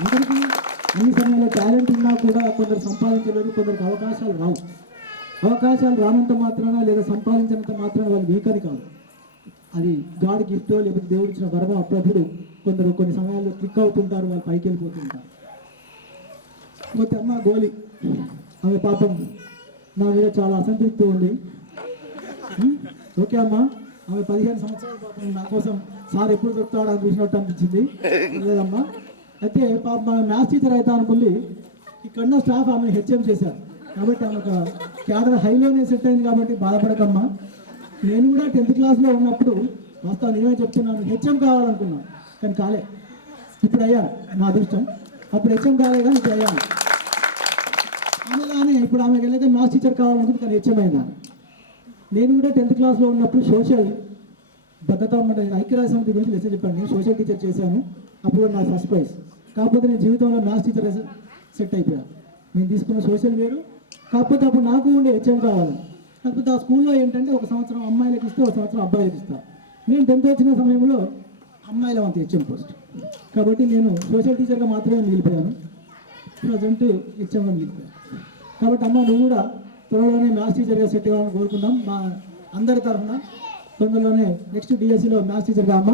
అందరికీ అన్ని సమయంలో టాలెంట్ ఉన్నా కూడా కొందరు సంపాదించలేరు, కొందరికి అవకాశాలు రావు. అవకాశాలు రానంత మాత్రాన లేదా సంపాదించినంత మాత్రాన వాళ్ళు వీక్ అని కాదు. అది గాడ్ గిఫ్టో లేకపోతే దేవుడు ఇచ్చిన వరమ. అప్పుడప్పుడు కొందరు కొన్ని సమయాల్లో క్లిక్ అవుతుంటారు, వాళ్ళు పైకి వెళ్ళిపోతుంటారు. పోతే అమ్మ గోలి, ఆమె పాపం నా మీద చాలా అసంతృప్తి ఉంది. ఓకే అమ్మ, ఆమె 15 సంవత్సరాల పాపం నా కోసం సార్ ఎప్పుడు దొరుకుతాడు అని చూసినట్టు అనిపించింది. లేదమ్మా, అయితే పాపం ఆమె మ్యాథ్స్ టీచర్ అవుతా అనుకుంది. ఇక్కడున్న స్టాఫ్ ఆమె హెచ్ఎం చేశారు కాబట్టి ఆమె ఒక క్యాడర్ హైలోనే సెట్ అయింది. కాబట్టి బాధపడకమ్మా. నేను కూడా 10th క్లాస్లో ఉన్నప్పుడు వాస్తవం నేనే చెప్తున్నాను, హెచ్ఎం కావాలనుకున్నాను కానీ కాలే. ఇప్పుడు అయ్యాను, నా అదృష్టం. అప్పుడు హెచ్ఎం కాలే కానీ ఇప్పుడు అయ్యాను. ఆమెలానే ఇప్పుడు ఆమెకి వెళ్ళైతే మ్యాథ్స్ టీచర్ కావాలనుకుంది కానీ హెచ్ఎం అయినా. నేను కూడా 10th క్లాస్లో ఉన్నప్పుడు సోషల్ భద్రత ఐక్యరాజ్య సమితి గురించి లెసన్ చెప్పాను. నేను సోషల్ టీచర్ చేశాను, అప్పుడు నా ఫస్ట్ ప్రైజ్. కాకపోతే నేను జీవితంలో మ్యాథ్స్ టీచర్ సెట్ అయిపోయాను. నేను తీసుకున్న సోషల్ వేరు, కాకపోతే అప్పుడు నాకు ఉండే హెచ్ఎం కావాలి. కాకపోతే ఆ స్కూల్లో ఏంటంటే ఒక సంవత్సరం అమ్మాయిలకు ఇస్తే ఒక సంవత్సరం అబ్బాయిలకు ఇస్తారు. నేను 10th వచ్చిన సమయంలో అమ్మాయిల వంత హెచ్ఎం పోస్ట్, కాబట్టి నేను సోషల్ టీచర్గా మాత్రమే మిగిలిపోయాను. ప్రజెంట్ హెచ్ఎంగా మిగిలిపోయాను. కాబట్టి అమ్మ నువ్వు కూడా త్వరలోనే మ్యాథ్స్ టీచర్గా సెట్ అవ్వాలని కోరుకుందాం. మా అందరి తరఫున తొందరలోనే నెక్స్ట్ డిఎస్సిలో మ్యాథ్స్ టీచర్గా అమ్మ.